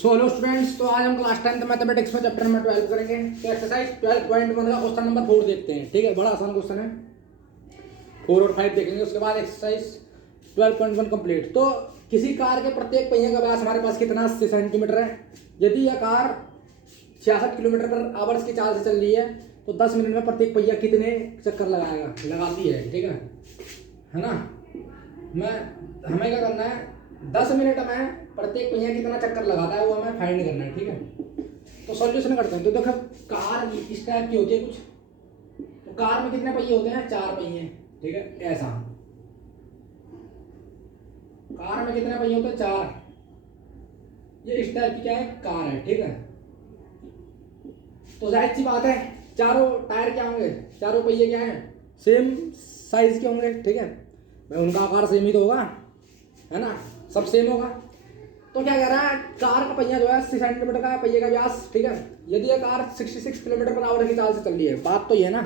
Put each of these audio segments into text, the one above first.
So hello students, तो आज हम क्लास 10th मैथमेटिक्स में चैप्टर नंबर 12 करेंगे। तो एक्सरसाइज 12.1 का क्वेश्चन नंबर 4 देखते हैं। ठीक है, बड़ा आसान क्वेश्चन है। 4 और 5 देखेंगे, उसके बाद एक्सरसाइज 12.1 कंप्लीट। तो किसी कार के प्रत्येक पहिए का व्यास हमारे पास कितना 80 सेंटीमीटर है। यदि यह कार 66 किलोमीटर पर आवर्स की चाल से चल रही है तो 10 मिनट में प्रत्येक पहिया कितने चक्कर लगाती है। ठीक है ना। हमें क्या करना है, 10 मिनट में प्रत्येक पहिया कितना चक्कर लगाता है वो हमें फाइंड करना है। ठीक है, तो सॉल्यूशन करते हैं। तो देखो, कार इस टाइप की होती है कुछ। तो कार में कितने पहिए होते हैं? 4 पहिए। ठीक है, ऐसा कार में कितने पहिए होते हैं? 4। ये इस टाइप की क्या है? कार है। ठीक है, तो जाहिर सी बात है चारों टायर क्या होंगे, चारों पहिए क्या है? सेम साइज के होंगे। ठीक है भाई, उनका आकार सेम ही तो होगा, है ना, सब सेम होगा। तो क्या कह रहा है, कार का पहिया जो है 80 सेंटीमीटर का है, पहिए का व्यास। ठीक है, यदि यह कार 66 किलोमीटर पर आवर की चाल से चल रही है, बात तो ये है ना,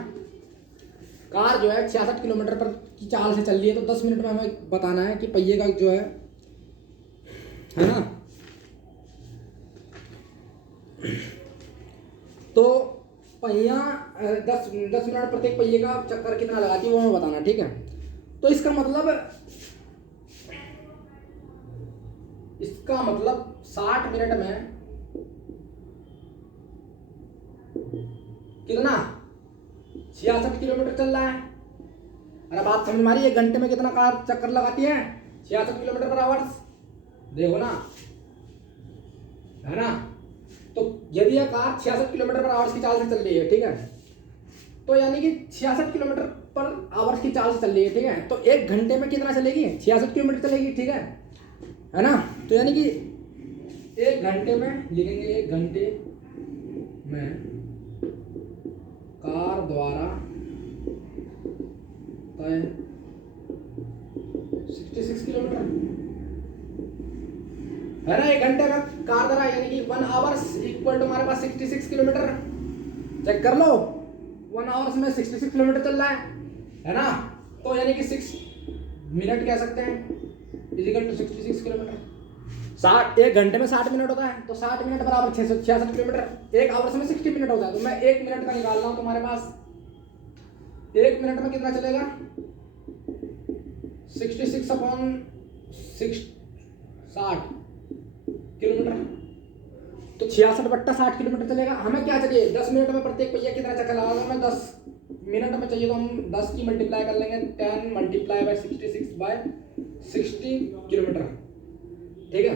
कार जो है 66 किलोमीटर पर की चाल से चल रही है, तो 10 मिनट में हमें बताना है कि पहिए का जो है ना, तो पहिया 10 मिनट प्रत्येक पहिए का चक्कर कितना लगाती है वो हमें बताना। ठीक है, तो इसका मतलब 60 मिनट में कितना? 66 किलोमीटर चल रहा है। अरे बात समझ मारी, 1 घंटे में कितना कार चक्कर लगाती है? 66 किलोमीटर पर आवर्स। देखो ना, है ना। तो यदि यह कार 66 किलोमीटर पर आवर्स की चाल से चल रही है, ठीक है, तो यानी कि 66 किलोमीटर पर आवर्स की चाल से चल रही है। ठीक है, तो 1 घंटे में कितना चलेगी? 66 किलोमीटर चलेगी। ठीक है ना। तो यानी कि 1 घंटे में लिखेंगे, 1 घंटे में कार द्वारा तय 66 किलोमीटर, है ना। 1 घंटे का कार द्वारा यानी कि 1 आवर्स इक्वल टू हमारे पास 66 किलोमीटर। चेक कर लो, 1 आवर्स में 66 किलोमीटर चल रहा है ना। तो यानी कि 6 मिनट कह सकते हैं इजिकल टू 66 किलोमीटर। 1 घंटे में 60 मिनट होता है, तो 60 मिनट बराबर 66 किलोमीटर। 1 आवर्स में 60 मिनट होता है, तो मैं 1 मिनट का निकाल रहा हूं तुम्हारे पास। 1 मिनट में कितना चलेगा? 66 अपॉन 60 किलोमीटर, तो 66/60 किलोमीटर चलेगा। हमें क्या चाहिए? 10 मिनट में प्रत्येक पहिया कितना चक्कर लगाएगा। हमें 10 मिनट में चाहिए, तो हम 10 की मल्टीप्लाई कर लेंगे, 10 मल्टीप्लाई बाय 66/60 किलोमीटर। ठीक है,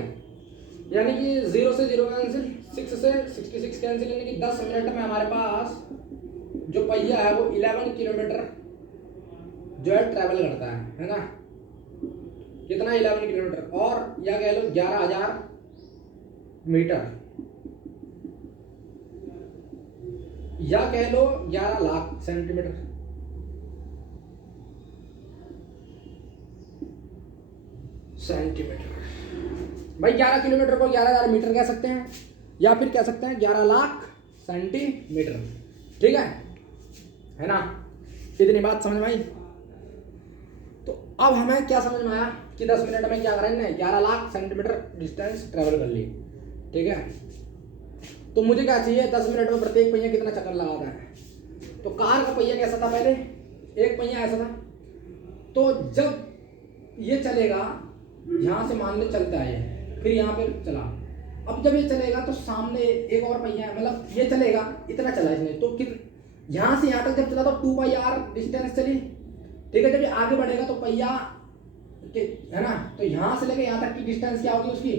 यानी कि 0 से 0 कैंसिल, 6 से 66 कैंसिल, यानी कि 10 मिनट में हमारे पास जो पहिया है वो 11 किलोमीटर जो है ट्रैवल करता है ना। कितना? 11 किलोमीटर, और या कह लो 11,000 मीटर, या कह लो 11 लाख सेंटीमीटर। भाई 11 किलोमीटर को 11,000 मीटर कह सकते हैं, या फिर कह सकते हैं 11 लाख सेंटीमीटर। ठीक है ना। इतनी बात समझ में आई। तो अब हमें क्या समझ में आया कि 10 मिनट में क्या करेंगे, 11 लाख सेंटीमीटर डिस्टेंस ट्रेवल कर ली। ठीक है, तो मुझे क्या चाहिए? 10 मिनट में प्रत्येक पहिया कितना चक्कर लगाता है। तो कार का पहिया कैसा था? पहले एक पहिया ऐसा था, तो जब ये चलेगा, यहां से मान लो चलता है, फिर यहाँ पे चला, अब जब ये चलेगा तो सामने एक और पहिया है, मतलब ये चलेगा, इतना चला इसने, तो यहां से यहां तक जब चला तो 2πr डिस्टेंस चली। ठीक है, जब ये आगे बढ़ेगा तो पहिया है ना, तो यहां से लेके यहां तक की डिस्टेंस क्या होगी? उसकी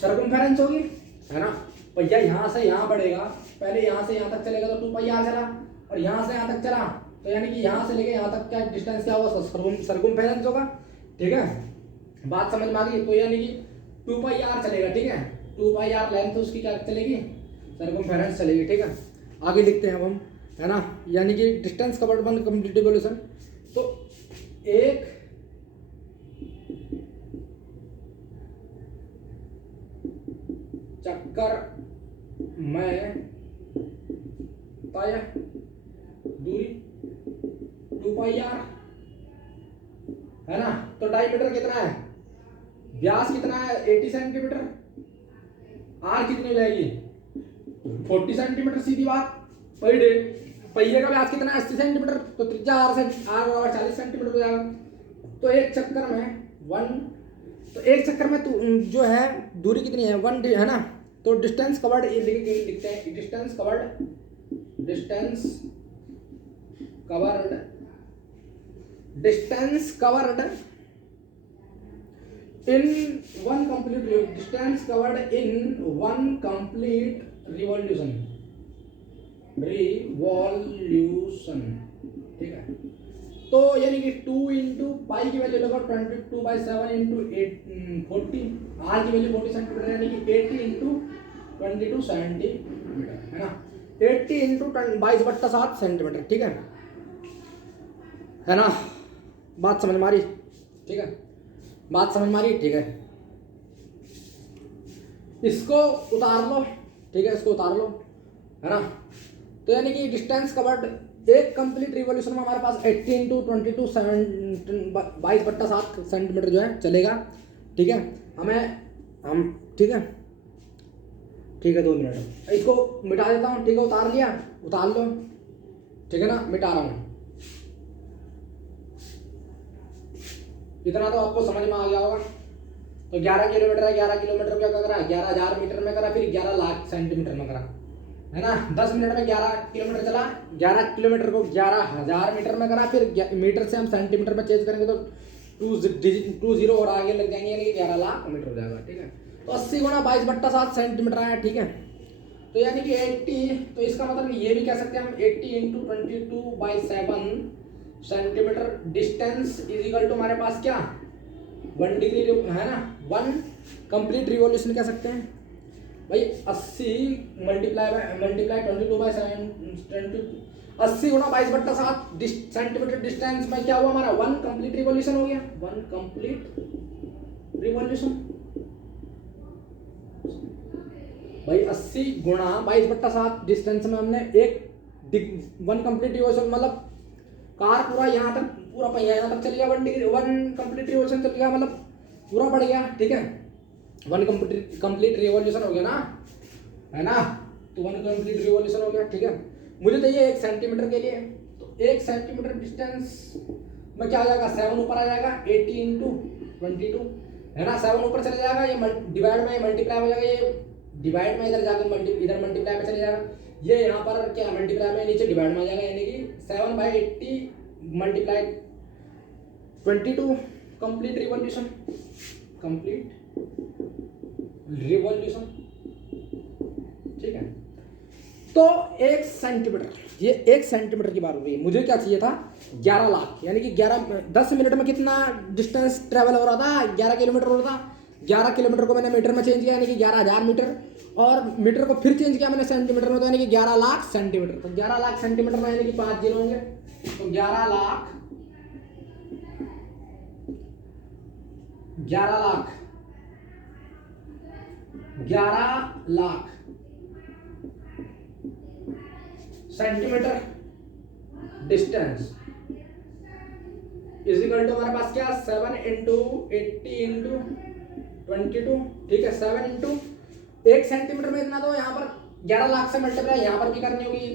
सर्कमफेरेंस होगी, है ना। पहिया यहां से यहां बढ़ेगा, पहले यहां से यहां तक चलेगा तो 2πr चला, और यहां से यहां तक चला, तो यानी कि यहां से लेके यहां तक क्या डिस्टेंस क्या होगा? सर्कमफेरेंस होगा। ठीक है, बात समझ में आ गई। तो यानी कि 2πr चलेगा। ठीक है, 2πr लेंथ उसकी क्या चलेगी? सर्कमफेरेंस चलेगी। ठीक है, आगे लिखते हैं अब हम, है ना। यानी कि distance covered one complete evolution, तो एक चक्कर में तय दूरी 2πr, है ना। तो डायमीटर कितना है? व्यास कितना है? 80 सेंटीमीटर। आर कितनी हो जाएगी 40 सेंटीमीटर, सीधी बात। पर डे पहिए का व्यास कितना है 80 सेंटीमीटर, तो त्रिज्या आर से आर बराबर 40 सेंटीमीटर हो जाएगा। तो एक चक्कर में तो जो है दूरी कितनी है 1 है ना, तो डिस्टेंस कवर्ड ये लिखते हैं distance covered in one complete distance covered in one complete revolution, ठीक है। तो यानी कि 2 इंटू पाई की वैल्यू लगभग 22/7 इंटू 40, आर की वैल्यू 40 सेंटीमीटर यानी कि 80 इंटू 22 सेंटीमीटर है ना, 80 इंटू 22/7 सेंटीमीटर, ठीक है ना। बात समझ में आ रही, ठीक है, बात समझ में आ रही, ठीक है। इसको उतार लो, ठीक है, इसको उतार लो है ना। तो यानी कि डिस्टेंस कवर्ड एक कंप्लीट रिवॉल्यूशन में हमारे पास 80 इंटू 22 22/7 सेंटीमीटर जो है चलेगा, ठीक है। हम ठीक है 2 मिनट इसको मिटा देता हूँ, ठीक है, उतार लिया, उतार लो, ठीक है ना, मिटा रहा हूँ। इतना तो आपको समझ में आ गया होगा। तो 11 किलोमीटर है, 11 किलोमीटर क्या करा, 11,000 मीटर में करा, फिर 11 लाख सेंटीमीटर में करा, है ना। 10 मिनट में 11 किलोमीटर चला, 11 किलोमीटर को 11,000 मीटर में करा, फिर मीटर से हम सेंटीमीटर में चेंज करेंगे तो 2 जीरो और आगे लग जाएंगे, यानी कि 11 लाख मीटर हो जाएगा, ठीक है। तो 80 गुणा 22/7 सेंटीमीटर आया, ठीक है। तो यानी कि 80, तो इसका मतलब ये भी कह सकते हैं हम 80 into 22/7 centimetre distance is equal to हमारे पास क्या 1 डिग्री है ना, 1 कंप्लीट रिवॉल्यूशन कह सकते हैं भाई। 80 मल्टीप्लाई 22/7 80 गुणा 22/7 सेंटीमीटर डिस्टेंस में क्या हुआ हमारा 1 कंप्लीट रिवॉल्यूशन हो गया, 1 कंप्लीट रिवॉल्यूशन भाई। 80 गुणा 22/7 डिस्टेंस में हमने 1 कंप्लीट रिवॉल्यूशन, मतलब कार पूरा यहाँ तक, पूरा पहिया यहाँ तक चल गया, 1 कंप्लीट रिवॉल्यूशन चल गया, मतलब पूरा बढ़ गया, ठीक है। 1 कंप्लीट रिवॉल्यूशन हो गया ना, है ना। तो 1 कंप्लीट रिवॉल्यूशन हो गया, ठीक है। मुझे चाहिए 1 सेंटीमीटर के लिए, तो 1 सेंटीमीटर डिस्टेंस में क्या आ जाएगा 7 ऊपर आ जाएगा, 80 इंटू 22 है ना, 7 ऊपर चले जाएगा, ये डिवाइड में मल्टीप्लाई हो जाएगा, ये डिवाइड में इधर जाकर इधर मल्टीप्लाई में चले जाएगा, ये यहाँ पर क्या मल्टीप्लाई में नीचे डिवाइड में आ जाएगा, यानी कि 7/80 मल्टीप्लाई 22 कंप्लीट रिवॉल्यूशन ठीक है। तो 1 सेंटीमीटर, ये 1 सेंटीमीटर की बात हो गई। मुझे क्या चाहिए था 11 लाख, यानी कि 10 मिनट में कितना डिस्टेंस ट्रेवल हो रहा था 11 किलोमीटर हो रहा था। 11 किलोमीटर को मैंने मीटर में चेंज किया, यानी कि 11,000 मीटर, और मीटर को फिर चेंज किया मैंने सेंटीमीटर में, तो यानी कि 11 लाख सेंटीमीटर। तो 11 लाख सेंटीमीटर में यानी कि 5 जीरो होंगे, तो 11 lakh 11 lakh centimetre distance is equal to हमारे पास क्या 7 इंटू 80 इंटू 22, ठीक है। 7 इंटू 1 सेंटीमीटर में इतना, तो यहाँ पर 11 लाख से मल्टीप्लाई यहाँ पर भी करनी होगी,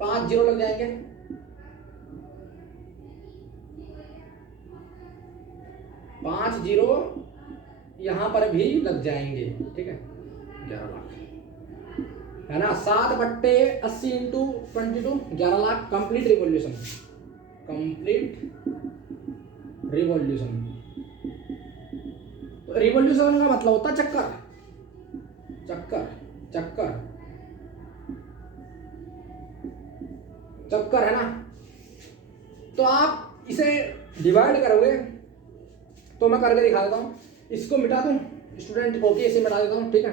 5 जीरो लग जाएंगे, 5 जीरो यहाँ पर भी लग जाएंगे, ठीक है। 11 लाख है ना, 7/80 इंटू 22 11 लाख कंप्लीट रिवॉल्यूशन तो रिवॉल्यूशन का मतलब होता है चक्कर, है ना। तो आप इसे डिवाइड करोगे, तो मैं करके दिखा देता हूँ, इसको मिटा दूं स्टूडेंट, ओके इसे मिटा देता हूँ, ठीक है।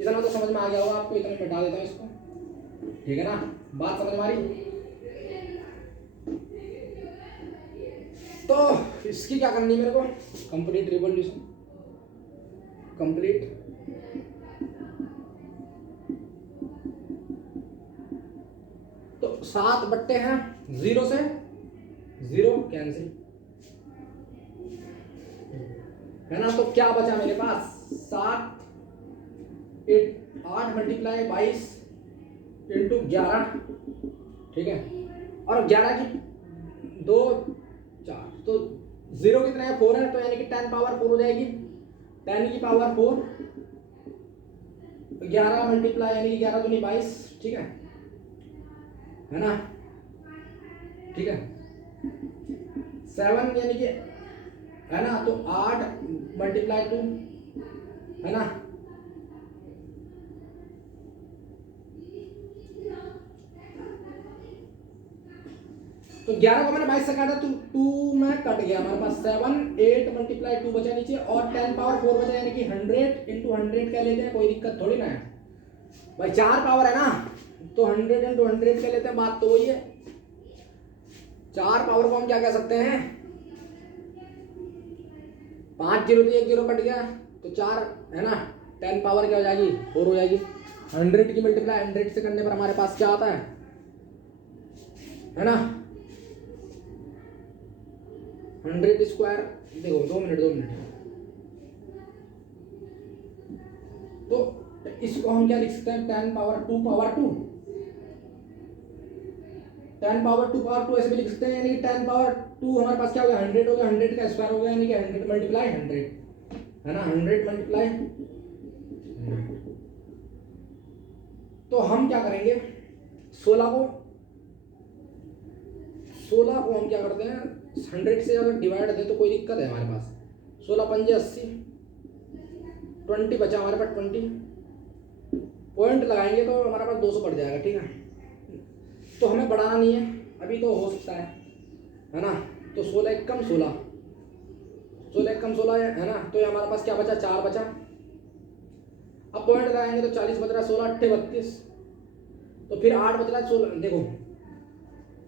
इतना तो समझ में आ गया होगा आपको, इतना मिटा देता हूँ इसको, ठीक है ना। बात समझ में आ रही। तो इसकी क्या करनी है मेरे को, कंप्लीट रिवॉल्यूशन तो 7/0 से 0 कैंसिल है ना। तो क्या बचा मेरे पास 7 8 मल्टीप्लाई 22 इंटू 11, ठीक है, और 11 की 2 4, तो 0 कितना है 4 है, तो यानी कि 10 पावर 4 हो जाएगी, 10 की पावर 4, 11 मल्टीप्लाई यानी कि 11 दूनी 22, ठीक है ना, ठीक है, 7 यानी कि है ना, तो 8 मल्टीप्लाई 2, है ना, तो 11 को मैंने 22 से काटा तो 2 में कट गया, हमारे पास 7 8 मल्टीप्लाई 2 बचा नीचे, और 10 पावर 4 बचा, यानी कि 100 इंटू 100 क्या लेते हैं, कोई दिक्कत थोड़ी ना है भाई, 4 पावर है ना, तो 100 इंटू 100 क्या लेते हैं, बात तो वही है। 4 पावर को हम क्या कह सकते हैं, 5 जीरो थी, 1 जीरो कट गया, तो 4 है ना, 10 पावर क्या हो जाएगी 4 हो जाएगी। 100 की मल्टीप्लाई 100 से करने पर हमारे पास क्या आता है ना, 100 स्क्वायर, देखो 2 मिनट, तो इसको हम क्या लिख सकते हैं, 10 पावर 2 पावर 2, 10 पावर 2 पावर 2 ऐसे भी लिख सकते हैं, यानी कि 10 पावर 2 हमारे पास क्या हो गया 100 हो गया, 100 का स्क्वायर हो गया, यानी कि 100 मल्टीप्लाई 100, है ना, 100 मल्टीप्लाई 100। तो हम क्या करेंगे, 16 को हम क्या करते हैं, 100 से अगर डिवाइड दे तो कोई दिक्कत है हमारे पास, 16 पंजे 80, 20 बचा हमारे पास, 20 पॉइंट लगाएंगे तो हमारे पास 200 बढ़ जाएगा, ठीक है, तो हमें बढ़ाना नहीं है अभी, तो हो सकता है ना, तो 16 एक कम 16, 16 एक कम 16 है ना, तो ये हमारे पास क्या बचा, 4 बचा, अब पॉइंट लगाएंगे तो 40 बच रहा है, 16 8 32, तो फिर 8 बच रहा है 16,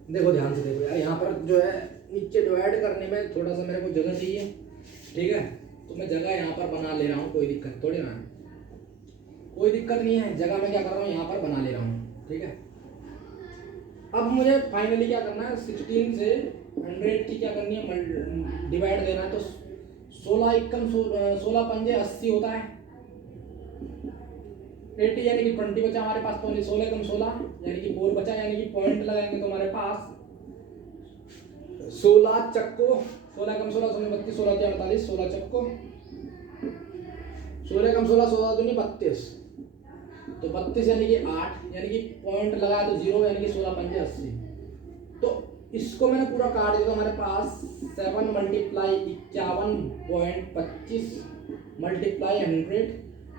देखो ध्यान से देखो यार, यहाँ पर जो है नीचे डिवाइड करने में थोड़ा सा मेरे को जगह चाहिए, ठीक है, तो मैं जगह यहाँ पर बना ले रहा हूँ, कोई दिक्कत थोड़ी ना है, कोई दिक्कत नहीं है, जगह मैं क्या कर रहा हूँ यहाँ पर बना ले रहा हूँ, ठीक है। अब मुझे फाइनली क्या करना है, 16 से 100 की क्या करनी है, डिवाइड देना है, तो 16 एकम 16 पंजे 80 होता है, 80 यानी कि 20 बचा हमारे पास, तो 16 कम 16 यानी कि 4 बचा, यानी कि पॉइंट लगाएंगे तो हमारे पास 16 चक्को, 16 कम 16 16 32, 16 48, 16 चक्को, 16 कम 16 16 दूनी 32, तो 32 यानी कि 8, यानी कि पॉइंट लगाया तो 0, यानी कि 16 पंजे 80, तो इसको मैंने पूरा काट दिया, तो हमारे पास 7 मल्टीप्लाई 51.25 मल्टीप्लाई 100,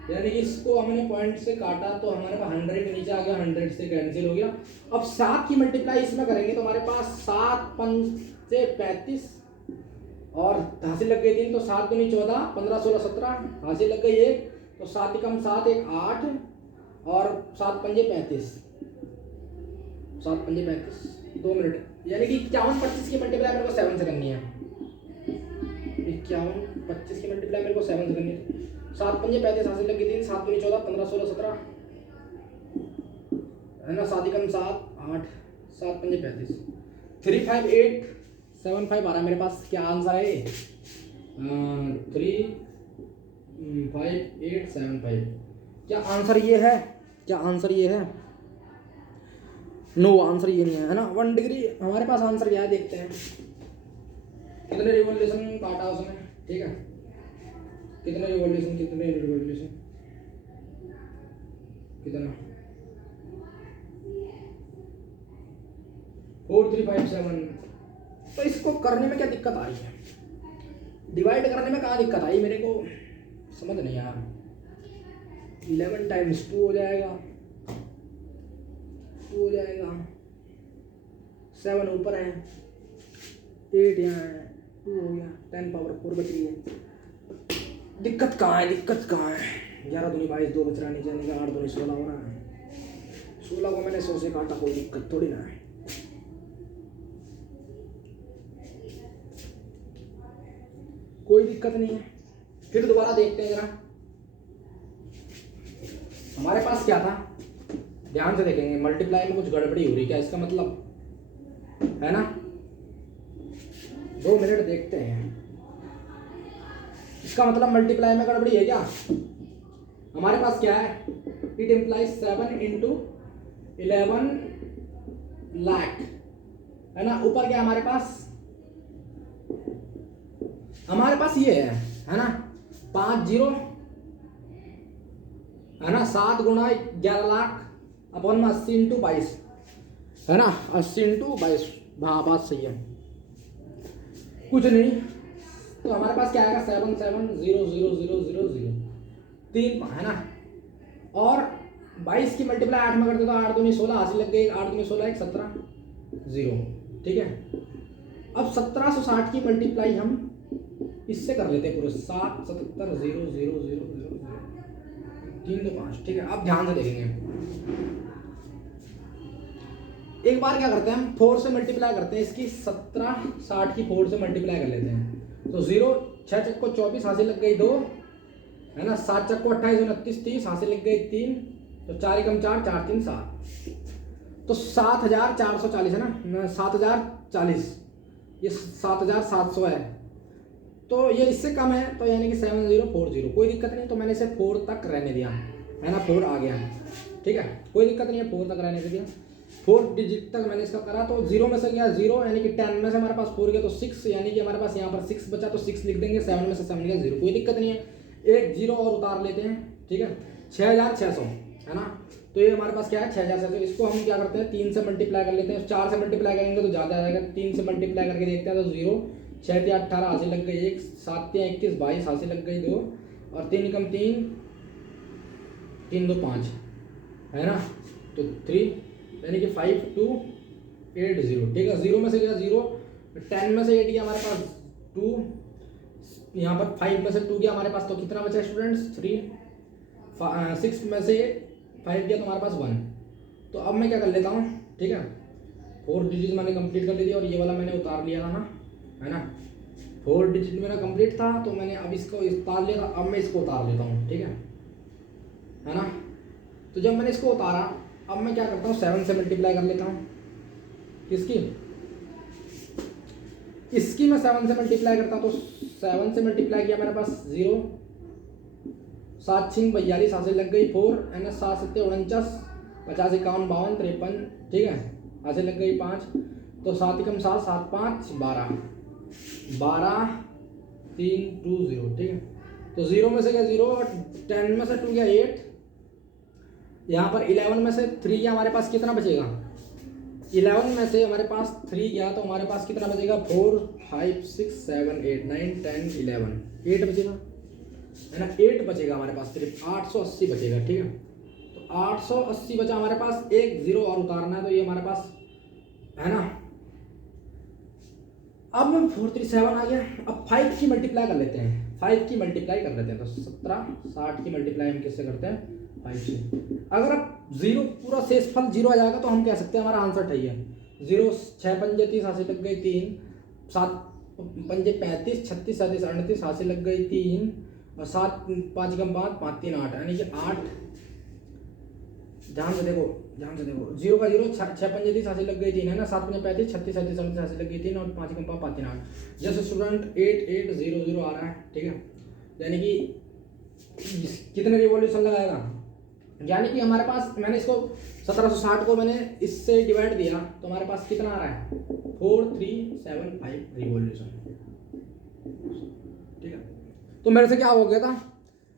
यानी कि इसको हमने पॉइंट से काटा तो हमारे पास 100 नीचे आ गया, 100 से कैंसिल हो गया। अब 7 की मल्टीप्लाई इसमें करेंगे तो हमारे पास 7 पंजे 35, और हासिल लग गई 3, तो 7 दूनी 14, 15 16 17, हासिल लग गई 1, तो 7 कम 7 1 8, और 7 पंजे 35, 7 पंजे 35, 2 मिनट, यानी कि 51 25 की मल्टीप्लाई मेरे को 7 से करनी है, 51 25 की मल्टीप्लाई मेरे को 7 से करनी है, 7 पंजे 35, हासिल लग गई 3, 7 दूनी 14, 15 16 17, है ना, 7 कम 7 8, 7 पंजे 35, 35875 आ रहा है मेरे पास, क्या आंसर है, 35875, क्या आंसर ये है, क्या आंसर ये है, नो आंसर ये नहीं है ना, 1 डिग्री हमारे पास आंसर क्या है, देखते हैं कितने रिवॉल्यूशन काटा उसने, ठीक है, कितने रिवॉल्यूशन कितना, 4357, तो इसको करने में क्या दिक्कत आ रही है, डिवाइड करने में कहाँ दिक्कत आई मेरे को समझ नहीं आया, 11 टाइम्स 2 हो जाएगा, 7 ऊपर है, 8 यहाँ है, 2 हो गया, 10 पावर 4 बच रही है, दिक्कत कहाँ है, 11 दूनी 22, 2 बच रहा नीचे, 8 दूनी 16 हो रहा है, 16 को मैंने 100 से काटा, कोई दिक्कत थोड़ी ना है, कोई दिक्कत नहीं है। फिर दोबारा देखते हैं जरा, हमारे पास क्या था, ध्यान से देखेंगे, मल्टीप्लाई में कुछ गड़बड़ी हो रही, क्या इसका मतलब है ना, 2 मिनट देखते हैं, इसका मतलब मल्टीप्लाई में गड़बड़ी है क्या, हमारे पास क्या है, इट इम्प्लाइज 7 इंटू 11 लाख, है ना। ऊपर क्या हमारे पास ये है ना 5 जीरो, है ना 7 गुणा 11 लाख अपन में 80 इंटू 22, है ना 80 इंटू 22। हाँ बात सही है, कुछ नहीं। तो हमारे पास क्या आएगा 770000 3, है ना। और 22 की मल्टीप्लाई 8 में करते तो 8 दूनी 16, हासिल लग गई 8 दूनी 16 17 0, ठीक है। अब 1760 की मल्टीप्लाई हम इससे कर लेते हैं पूरे 7 77 0 0 0 0 3 2 5, ठीक है। अब ध्यान से देखेंगे, एक बार क्या करते हैं हम 4 से मल्टीप्लाई करते हैं इसकी, 1760 की 4 से मल्टीप्लाई कर लेते हैं। तो 0 6 चक्को 24, हासिल लग गई 2, है ना 7 चक्को 28 29 30, हासिल लग गई 3, तो 4 एकम 4 4 3 7, तो 7440 है ना 7040, ये 7700 है, तो ये इससे कम है, तो यानी कि 7040, कोई दिक्कत नहीं। तो मैंने इसे 4 तक रहने दिया, है ना 4 आ गया, ठीक है, कोई दिक्कत नहीं है, 4 तक रहने दिया। 4 डिजिट तक मैंने इसका करा, तो 0 में से गया 0, यानी कि 10 में से हमारे पास 4 गया तो 6, यानी कि हमारे पास यहाँ पर 6 बचा, तो 6 लिख देंगे, 7 में से 7 गया 0, कोई दिक्कत नहीं है। एक 0 और उतार लेते हैं, ठीक है 6600, है ना। तो ये हमारे पास क्या है 6600, इसको हम क्या करते हैं 3 से मल्टीप्लाई कर लेते हैं, 4 से मल्टीप्लाई करेंगे तो ज़्यादा आ जाएगा, 3 से मल्टीप्लाई करके देखते हैं तो 0 6 3 18, हासिल लग गई 1, 7 3 21 22, हासिल लग गई 2, और 3 एकम 3 3 2 5, है ना, तो 3, यानी कि 5280, ठीक है। 0 में से गया 0, 10 में से 8 गया हमारे पास 2, यहाँ पर 5 में से 2 गया हमारे पास, तो कितना बचा स्टूडेंट्स 3, 6 में से 5 गया तो हमारे पास 1। तो अब मैं क्या कर लेता हूँ, ठीक है 4 डिजिट मैंने कंप्लीट कर ली थी, और ये वाला मैंने उतार लिया था ना, है ना 4 डिजिट मेरा कंप्लीट था, तो मैंने अब इसको उतार लिया था, अब मैं इसको उतार लेता हूँ, ठीक है ना। तो जब मैंने इसको उतारा, अब मैं क्या करता हूँ 7 से मल्टीप्लाई कर लेता हूँ, इसकी मैं 7 से मल्टीप्लाई करता हूँ, तो 7 से मल्टीप्लाई किया मेरे पास 0, 7 6 42, हासिल लग गई 4, है ना 7 7 49 50 51 52 53, ठीक है, हासिल लग गई 5, तो 7 एकम 7 7 5 12 12 3 2 0, ठीक है। तो 0 में से गया 0, और 10 में से 2 गया 8, यहाँ पर 11 में से 3 गया, हमारे पास कितना बचेगा, 11 में से हमारे पास 3 गया तो हमारे पास कितना बचेगा 4 5 6 7 8 9 10 11, 8 बचेगा, है ना 8 बचेगा हमारे पास, सिर्फ 880 बचेगा, ठीक है। तो 880 बचा हमारे पास, एक 0 और उतारना है, तो ये हमारे पास है ना। अब 437 आ गया, अब 5 की मल्टीप्लाई कर लेते हैं, 5 की मल्टीप्लाई कर लेते हैं, तो 1760 की मल्टीप्लाई हम किससे करते हैं 5 से। अगर अब 0 पूरा शेष फल 0 आ जाएगा तो हम कह सकते हैं हमारा आंसर सही है। 0 6 पंजे 30, हासिल लग गई 3, 7 पंजे 35 36 37 38, हासिल लग गई 3, और 7 5 कम 5 5 3 8, यानी कि 8, ध्यान से देखो 0 का 0, 6 पंजे 30, हासिल लग गई 3, है ना 7 पंजे 35 36 37 38, हासिल लग गई 3, और 5 कम 5 5 3 8। जैसे स्टूडेंट 8 8 0 0 आ रहा है, ठीक है, यानी कि कितने रिवॉल्यूशन लगाएगा, यानी कि हमारे पास मैंने इसको 1760 को मैंने इससे डिवाइड दिया, तो हमारे पास कितना आ रहा है 4375 रिवॉल्यूशन, ठीक है। तो मेरे से क्या हो गया था,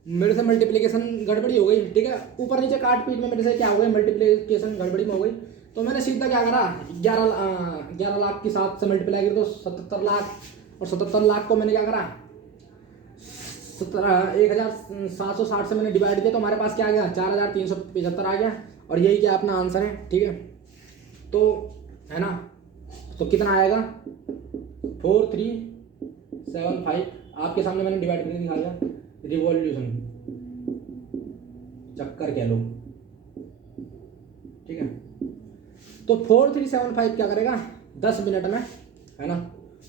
मेरे से मल्टीप्लिकेशन गड़बड़ी हो गई, ठीक है, ऊपर नीचे काट पीट में मेरे से क्या हो गया मल्टीप्लिकेशन गड़बड़ी में हो गई। तो मैंने सीधा क्या करा 11 लाख की 7 से मल्टीप्लाई की, तो 77 लाख, और 77 लाख को मैंने क्या करा 1760 से मैंने डिवाइड किया, तो हमारे पास क्या आ गया 4375 आ गया, और यही क्या अपना आंसर है, ठीक है। तो है ना, तो कितना आएगा 4375, आपके सामने मैंने डिवाइड करके दिखा दिया, रिवॉल्यूशन चक्कर कह लो, ठीक है। तो 4375 क्या करेगा 10 मिनट में, है ना,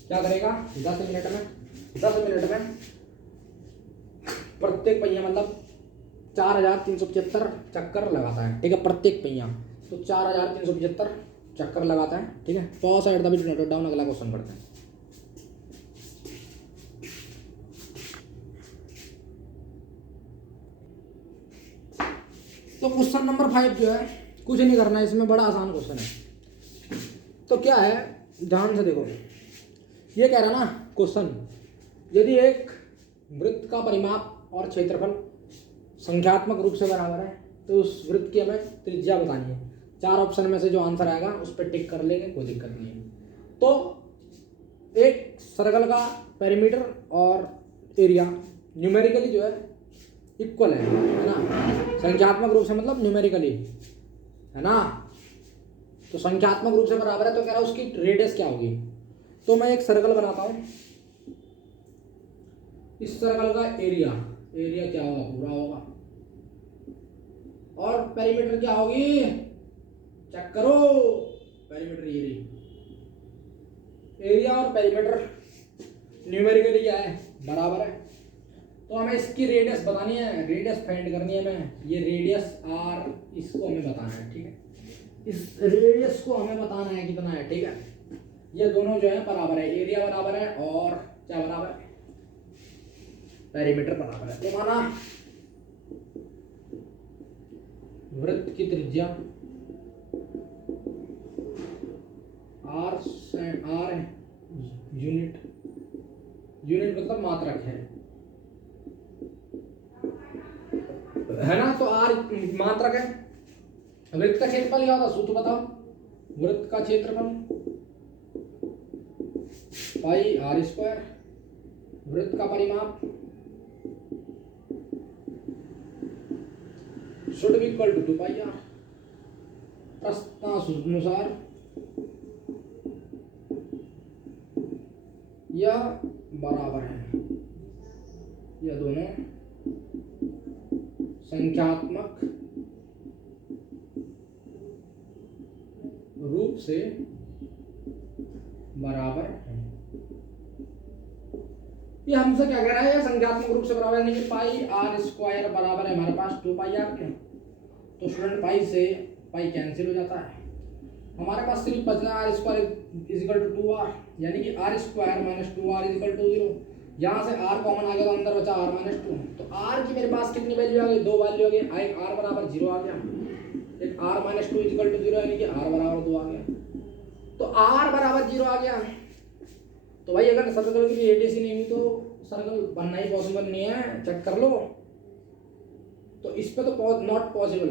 क्या करेगा 10 मिनट में प्रत्येक पहिया मतलब 4375 चक्कर लगाता है, ठीक है, प्रत्येक पहिया, तो 4375 चक्कर लगाता है, ठीक है। Pause at the video, note down, अगला क्वेश्चन करते हैं। तो क्वेश्चन नंबर 5 जो है कुछ नहीं करना है, इसमें बड़ा आसान क्वेश्चन है। तो क्या है, ध्यान से देखो, ये कह रहा ना क्वेश्चन, यदि एक वृत्त का परिमाप और क्षेत्रफल संख्यात्मक रूप से बराबर है तो उस वृत्त की हमें त्रिज्या बतानी है। 4 ऑप्शन में से जो आंसर आएगा उस पर टिक कर लेंगे, कोई दिक्कत नहीं है। तो एक सर्कल का पेरीमीटर और एरिया न्यूमेरिकली जो है इक्वल है ना, संख्यात्मक रूप से मतलब न्यूमेरिकली, है ना। तो संख्यात्मक रूप से बराबर है तो कह रहा है उसकी रेडियस क्या होगी। तो मैं एक सर्कल बनाता हूं, इस सर्कल का एरिया क्या होगा, पूरा होगा, और पेरीमीटर क्या होगी, चेक करो, पेरीमीटर एरिया और पेरीमीटर न्यूमेरिकली क्या है, बराबर है। तो हमें इसकी रेडियस बतानी है, रेडियस फाइंड करनी है हमें, ये रेडियस आर इसको हमें बताना है, ठीक है। इस रेडियस को हमें बताना है कितना है, ठीक है। ये दोनों जो है बराबर है, एरिया बराबर है और क्या बराबर है, पेरीमीटर बराबर है। तो माना वृत्त की त्रिज्या आर है, यूनिट मतलब मात्रक है ना। तो आर मात्रक है। वृत्त का क्षेत्रफल क्या होता, सूत्र बताओ, वृत्त का क्षेत्रफल पाई आर स्क्वायर, वृत्त का परिमाप should be equal to 2 pi R, प्रश्नानुसार यह बराबर है, यह दोनों संख्यात्मक रूप से बराबर है। ये हमसे क्या कह रहा है, संख्यात्मक रूप से बराबर है, पाई आर स्क्वायर बराबर है हमारे पास 2 पाई आर के। तो स्टूडेंट पाई से पाई कैंसिल हो जाता है, हमारे पास सिर्फ बचना r square is equal to 2r, यानी कि r square minus 2r is equal to 0। यहाँ से r कॉमन आ गया तो अंदर बचा r माइनस 2। तो r की मेरे पास कितनी वैल्यू आ गई, 2 वैल्यू आ गई, एक r बराबर 0 आ गया, एक r minus 2 is equal to 0, यानी कि r बराबर 2 आ गया। तो r बराबर 0 आ गया। तो भाई अगर सर्कल की रेडियस ही नहीं हुई तो सर्कल बनना ही पॉसिबल नहीं है, चेक कर लो। तो इस पे तो नॉट पॉसिबल,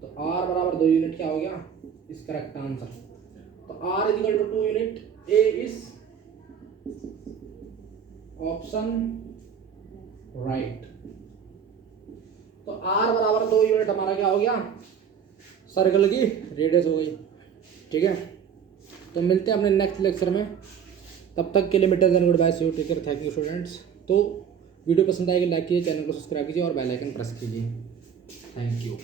तो r बराबर 2 यूनिट क्या हो गया, इस करेक्ट आंसर। तो r is equal to 2 unit, A is option right. तो r बराबर 2 यूनिट हमारा क्या हो गया, सर्कल की रेडियस हो गई, ठीक है। तो मिलते हैं अपने नेक्स्ट लेक्चर में, तब तक के लिए मिटर्स and good bye, see you, take care, thank you students. तो वीडियो पसंद आएगी लाइक कीजिए, चैनल को सब्सक्राइब कीजिए और बेल आइकन प्रेस कीजिए। Thank you.